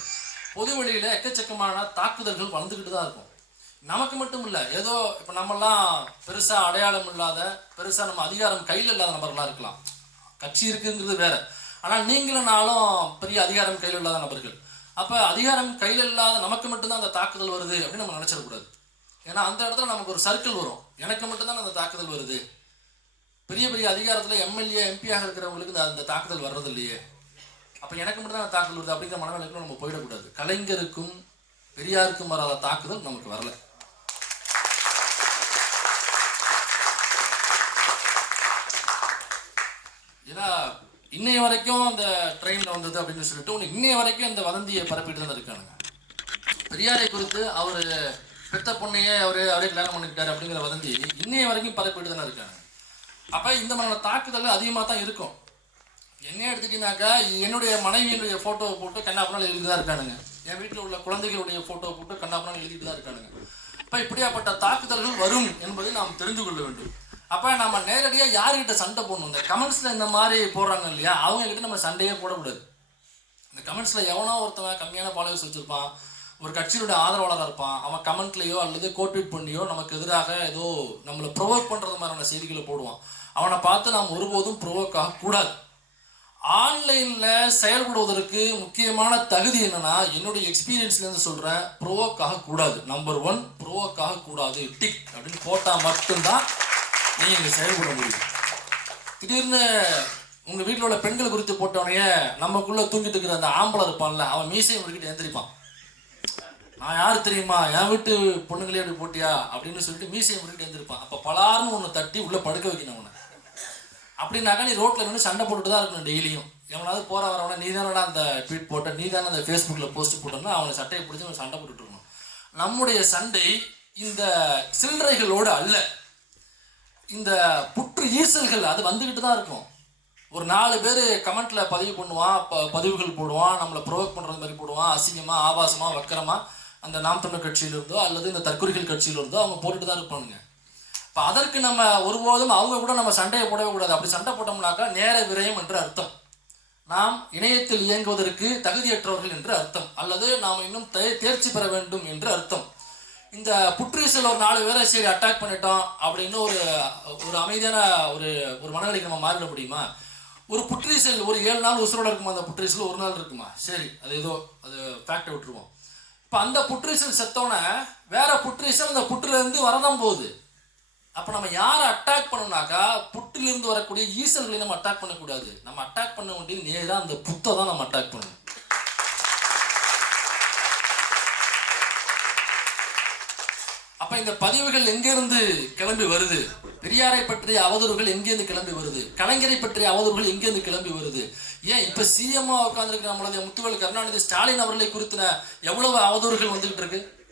பொதுவெளியில எக்கச்சக்கமான தாக்குதல்கள் வளர்ந்துக்கிட்டு தான் இருக்கும். நமக்கு மட்டும் இல்லை ஏதோ இப்போ நம்மலாம் பெருசாக அடையாளம் இல்லாத பெருசாக நம்ம அதிகாரம் கையில் இல்லாத நபர்களாக இருக்கலாம். கட்சி இருக்குங்கிறது வேற. ஆனால் நீங்களும் நாளும் பெரிய அதிகாரம் கையில் இல்லாத நபர்கள். அப்போ அதிகாரம் கையில் இல்லாத நமக்கு மட்டும்தான் அந்த தாக்குதல் வருது அப்படின்னு நம்ம நினச்சிடக்கூடாது. ஏன்னா அந்த இடத்துல நமக்கு ஒரு சர்க்கிள் வரும். எனக்கு மட்டும்தான் அந்த தாக்குதல் வருது? பெரிய பெரிய அதிகாரத்துல எம்எல்ஏ எம்பியாக இருக்கிறவங்களுக்கு இந்த அந்த தாக்குதல் வர்றது இல்லையே அப்போ எனக்கு மட்டும் தான் தாக்குதல் வருது. அப்படிங்கிற மனநிலைக்கும் நம்ம போயிடக்கூடாது. கலைஞருக்கும் பெரியாருக்கும் வராத தாக்குதல் நமக்கு வரல. ஏன்னா இன்னைய வரைக்கும் அந்த ட்ரெயினில் வந்தது அப்படின்னு சொல்லிட்டு இன்னைய வரைக்கும் இந்த வதந்தியை பரப்பிட்டு தான் இருக்கானுங்க. பெரியாரை குறித்து அவர் பெத்த பொண்ணையே அவரு அவரே கல்யாணம் பண்ணிக்கிட்டாரு அப்படிங்கிற வதந்தி இன்னைய வரைக்கும் பரப்பிட்டு தானே இருக்காங்க. அப்ப இந்த மாதிரியான தாக்குதல் அதிகமா தான் இருக்கும். என்ன எடுத்துட்டீங்கன்னாக்கா என்னுடைய மனைவியினுடைய போட்டோவை போட்டு கண்ணாப்பனால் எழுதி தான் இருக்கானுங்க. என் வீட்டில் உள்ள குழந்தைகளுடைய போட்டோவை போட்டு கண்ணாப்பனால் எழுதிட்டு தான் இருக்கானுங்க. அப்ப இப்படியாப்பட்ட தாக்குதல்கள் வரும் என்பதை நாம் தெரிந்து கொள்ள வேண்டும். அப்ப நம்ம நேரடியா யாருக்கிட்ட சண்டை போடணும்? இந்த கமெண்ட்ஸ்ல இந்த மாதிரி போடுறாங்க இல்லையா? அவங்க கிட்ட நம்ம சண்டையே போடக்கூடாது. இந்த கமெண்ட்ஸ்ல எவனோ ஒருத்தவன் கம்மியான ஃபாலோவர்ஸ் வச்சிருப்பான். ஒரு கட்சியினுடைய ஆதரவாளராக இருப்பான். அவன் கமெண்ட்லையோ அல்லது கோட்வீட் பண்ணியோ நமக்கு எதிராக ஏதோ நம்மளை ப்ரொவோக் பண்ணுறது மாதிரியான செய்திகளை போடுவான். அவனை பார்த்து நாம் ஒருபோதும் ப்ரொவோக் ஆகக்கூடாது ஆன்லைனில் செயல்படுவதற்கு முக்கியமான தகுதி என்னன்னா என்னுடைய எக்ஸ்பீரியன்ஸ்லேருந்து சொல்கிறேன் ப்ரொவோக் ஆகக்கூடாது நம்பர் ஒன் ப்ரொவோக் ஆகக்கூடாது டிக் அப்படின்னு போட்டால் மட்டும்தான் நீ இங்கே செயல்பட முடியும். திடீர்னு உங்கள் வீட்டில் உள்ள பெண்கள் குறித்து போட்டவனையே நமக்குள்ளே தூங்கிட்டு இருக்கிற அந்த ஆம்பளை இருப்பான்ல அவன் மீசையை முடிக்கிட்டு எந்திரிப்பான். நான் யார் தெரியுமா? என் வீட்டு பொண்ணுங்களே அப்படி போட்டியா? அப்படின்னு சொல்லிட்டு மீசையை முடிக்கிட்டு எழுந்திருப்பான். அப்போ பலாருன்னு ஒன்று தட்டி உள்ளே படுக்க வைக்கணும் அவனை. அப்படின்னாக்கா நீ ரோட்டில் நின்று சண்டை போட்டுட்டு தான் இருக்கணும் டெய்லியும். எவனாவது போகிற வரவனா நீ தானடா அந்த ட்வீட் போட்ட நீ தானே அந்த ஃபேஸ்புக்கில் போஸ்ட் போட்டோம்னா அவனை சட்டையை பிடிச்சி அவன் சண்டை போட்டுட்ருக்கணும் நம்முடைய சண்டை இந்த சில்லறைகளோடு அல்ல. இந்த புற்று ஈசல்கள் அது வந்துக்கிட்டு தான் இருக்கும். ஒரு நாலு பேர் கமெண்ட்டில் பதிவு பண்ணுவான் ப- பதிவுகள் போடுவான் நம்மளை ப்ரொவோக் பண்ணுற மாதிரி போடுவான் அசிங்கமாக ஆபாசமாக வக்கரமாக அந்த நாம் தமிழர் கட்சியில் இருந்தோ அல்லது இந்த தற்கொலைகள் கட்சியில் இருந்தோ அவங்க போட்டுட்டு தான் இருப்பானுங்க. இப்போ அதற்கு நம்ம ஒருபோதும் அவங்க கூட நம்ம சண்டையை போடவே கூடாது. அப்படி சண்டை போட்டோம்னாக்கா நேர விரயம் என்று அர்த்தம். நாம் இணையத்தில் இயங்குவதற்கு தகுதியற்றவர்கள் என்று அர்த்தம். அல்லது நாம் இன்னும் தே- தேர்ச்சி பெற வேண்டும் என்று அர்த்தம். இந்த புற்றீசல் ஒரு நாலு பேரை சரி அட்டாக் பண்ணிட்டோம் அப்படின்னு ஒரு ஒரு அமைதியான ஒரு ஒரு மனநிலைக்கு நம்ம மாறிட முடியுமா? ஒரு புற்றீசல் ஒரு ஏழு நாள் உசுரோட இருக்குமா? அந்த புற்றீசல் ஒரு நாள் இருக்குமா? சரி அது ஏதோ அது ஃபேக்டை விட்டுருவோம். இப்போ அந்த புற்றுசல் செத்தோன்னே வேற புற்றுசல் அந்த புற்றுலேருந்து வரதான் போகுது. அப்போ நம்ம யாரை அட்டாக் பண்ணோம்னாக்கா புற்றிலிருந்து வரக்கூடிய ஈசல்களை நம்ம அட்டாக் பண்ணக்கூடாது. நம்ம அட்டாக் பண்ண வேண்டியது நேராக அந்த புத்தை தான் நம்ம அட்டாக் பண்ணணும். அப்ப இந்த பதிவுகள் எங்கிருந்து கிளம்பி வருது? பெரியாரை பற்றிய அவதூறுகள் எங்கிருந்து கிளம்பி வருது? கலைஞரை பற்றிய அவதூறுகள் எங்கிருந்து கிளம்பி வருது? ஏன் இப்ப சிஎம்ஓ உட்கார்ந்துருக்க நம்மளுடைய முத்துவேல் கருணாநிதி ஸ்டாலின் அவர்களை குறித்தின எவ்வளவு அவதூறுகள் வந்துகிட்டு இருக்கு?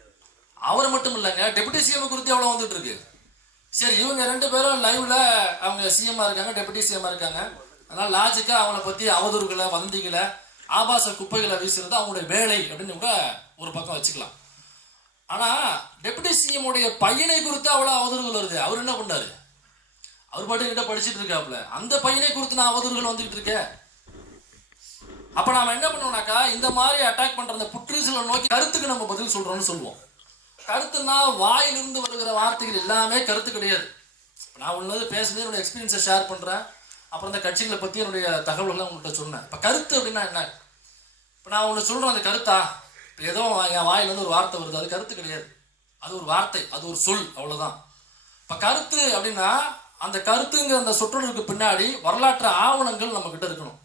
அவர் மட்டும் இல்லைங்க டெபுட்டி சிஎம் குறித்து எவ்வளவு வந்துட்டு இருக்கு? சரி இவங்க ரெண்டு பேரும் லைவ்ல அவங்க சிஎம்ஆ இருக்காங்க டெபுட்டி சிஎம்மா இருக்காங்க. அதனால லாஜிக்கா அவங்கள பத்தி அவதூறுகளை வதந்திகளை ஆபாச குப்பைகளை வீசுறது அவங்களுடைய வேலை அப்படின்னு கூட ஒரு பக்கம் வச்சுக்கலாம். ஆனா டெபுட்டி சிஎம் உடைய பையனை குறித்து அவ்வளவு அவதூறுகள் வருது. அவர் என்ன பண்ணாரு? அவர் பாட்டு கிட்ட படிச்சுட்டு இருக்காப்ல அந்த பையனை குறித்து நான் அவதூறுகள் வந்துகிட்டு இருக்கேன். அப்ப நாம என்ன பண்ணுவோம்னாக்கா இந்த மாதிரி அட்டாக் பண்ற அந்த புற்றீசலை நோக்கி கருத்துக்கு நம்ம பதில் சொல்றோம்னு சொல்லுவோம். கருத்துன்னா வாயிலிருந்து வருகிற வார்த்தைகள் எல்லாமே கருத்து கிடையாது. நான் உள்ளது பேசுனது என்னோட எக்ஸ்பீரியன்ஸை ஷேர் பண்றேன். அப்புறம் இந்த கட்சிகளை பத்தி என்னுடைய தகவல்கள்லாம் உங்கள்கிட்ட சொன்னேன். இப்ப கருத்து அப்படின்னா என்ன? இப்ப நான் ஒன்று சொல்றேன் அந்த கருத்தா? ஏதோ என் வாயிலேருந்து ஒரு வார்த்தை வருது. அது கருத்து கிடையாது. அது ஒரு வார்த்தை அது ஒரு சொல் அவ்வளோதான் இப்போ கருத்து அப்படின்னா அந்த கருத்துங்கிற அந்த சொற்றொடருக்கு பின்னாடி வரலாற்று ஆவணங்கள் நம்ம கிட்ட இருக்கணும்.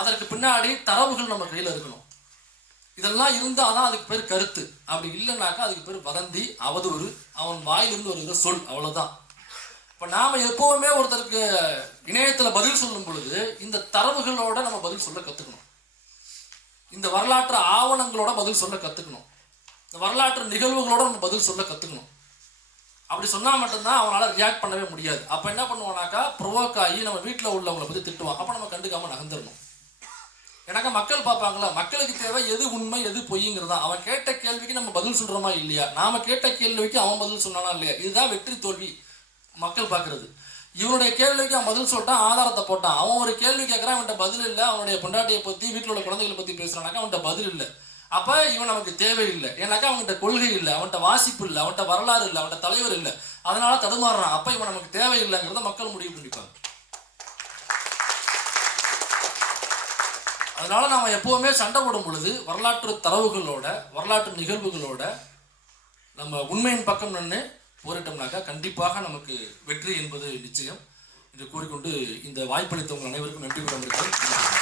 அதற்கு பின்னாடி தரவுகள் நம்ம கையில் இருக்கணும். இதெல்லாம் இருந்தாதான் அதுக்கு பேர் கருத்து. அப்படி இல்லைனாக்கா அதுக்கு பேர் வதந்தி அவதூறு அவன் வாயிலிருந்து வருகிற சொல் அவ்வளோதான் இப்போ நாம் எப்போவுமே ஒருத்தருக்கு இணையத்தில் பதில் சொல்லும் பொழுது இந்த தரவுகளோட நம்ம பதில் சொல்ல கற்றுக்கணும் இந்த வரலாற்று ஆவணங்களோட பதில் சொல்ல கற்றுக்கணும் இந்த வரலாற்று நிகழ்வுகளோட நம்ம பதில் சொல்ல கற்றுக்கணும் அப்படி சொன்னால் மட்டும்தான் அவனால் ரியாக்ட் பண்ணவே முடியாது. அப்போ என்ன பண்ணுவானாக்கா ப்ரொவோக் ஆகி நம்ம வீட்டில் உள்ளவங்களை பற்றி திட்டுவான். அப்போ நம்ம கண்டுக்காமல் நகர்ந்துடணும். எனக்கு மக்கள் பார்ப்பாங்களா மக்களுக்கு தேவை எது உண்மை எது பொய்ங்கிறதா. அவன் கேட்ட கேள்விக்கு நம்ம பதில் சொல்கிறோமா இல்லையா? நாம் கேட்ட கேள்விக்கு அவன் பதில் சொன்னானா இல்லையா? இதுதான் வெற்றி தோல்வி. மக்கள் பார்க்குறது. இவனுடைய கேள்விக்கு அவன் பதில் சொல்லிட்டான் ஆதாரத்தை போட்டான். அவன் ஒரு கேள்வி கேட்கறான் அவன்கிட்ட பதில் இல்லை. அவனுடைய பொண்டாட்டியை பற்றி வீட்டில் உள்ள குழந்தைகளை பற்றி பேசுறானாக்கா அவன்கிட்ட பதில் இல்லை. அப்போ இவன் நமக்கு தேவையில்லை. ஏன்னாக்கா அவன்கிட்ட கொள்கை இல்லை அவன்கிட்ட வாசிப்பு இல்லை அவன்கிட்ட வரலாறு இல்லை அவன்கிட்ட தலைவர் இல்லை. அதனால தடுமாறுறான். அப்போ இவன் நமக்கு தேவையில்லைங்கிறத மக்கள் முடிவு பண்ணிப்பாங்க. அதனால நாம் எப்போவுமே சண்டை போடும் பொழுது வரலாற்று தரவுகளோட வரலாற்று நிகழ்வுகளோட நம்ம உண்மையின் பக்கம் நின்று போரிட்டோம்னாக்கா கண்டிப்பாக நமக்கு வெற்றி என்பது நிச்சயம் என்று கூறிக்கொண்டு இந்த வாய்ப்பளித்தவங்கள் அனைவருக்கும் நன்றி விடம் இருக்கிறேன்